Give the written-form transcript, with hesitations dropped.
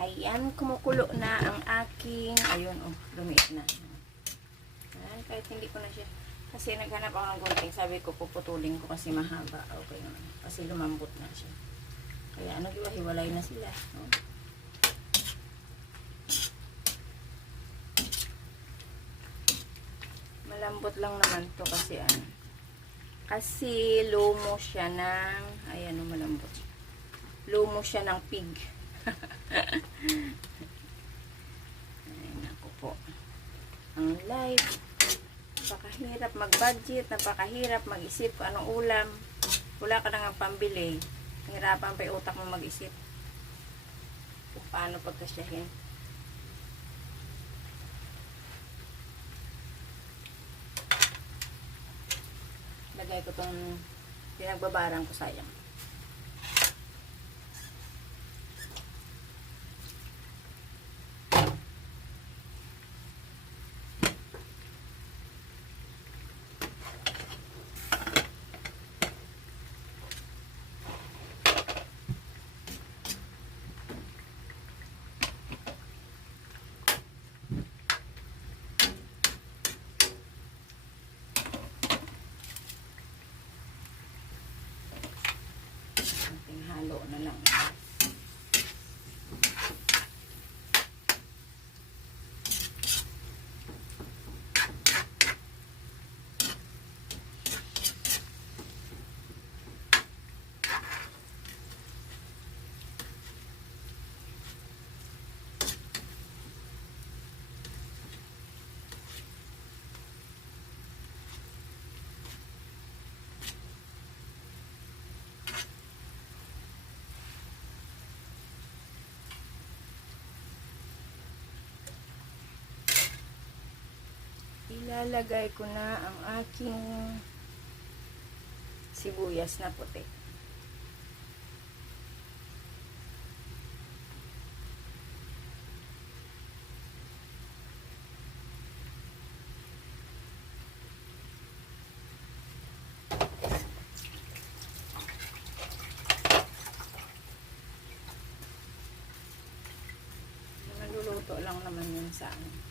Ayan, kumukulo na ang aking, ayun, oh, lumiit na. Ayan, kahit hindi ko na siya, kasi naghanap ako ng gunting, sabi ko, puputulin ko kasi mahaba. Okay naman, kasi lumambot na siya. Kaya, nag-iwahiwalay na sila. No? Malambot lang naman to kasi, kasi lumo siya ng, ayan, malambot. Lumo siya ng pig. Ay, naku po. Ang life. Napakahirap mag-budget, napakahirap mag-isip kung anong ulam. Wala ka na nga pambili. Hirapan pa yung utak mo mag-isip kung paano pagkasyahin. Lagay ko tong pinagbabarang ko, sayang. Halo na lang. Ilalagay ko na ang aking sibuyas na puti. Naluluto lang naman yun sa akin.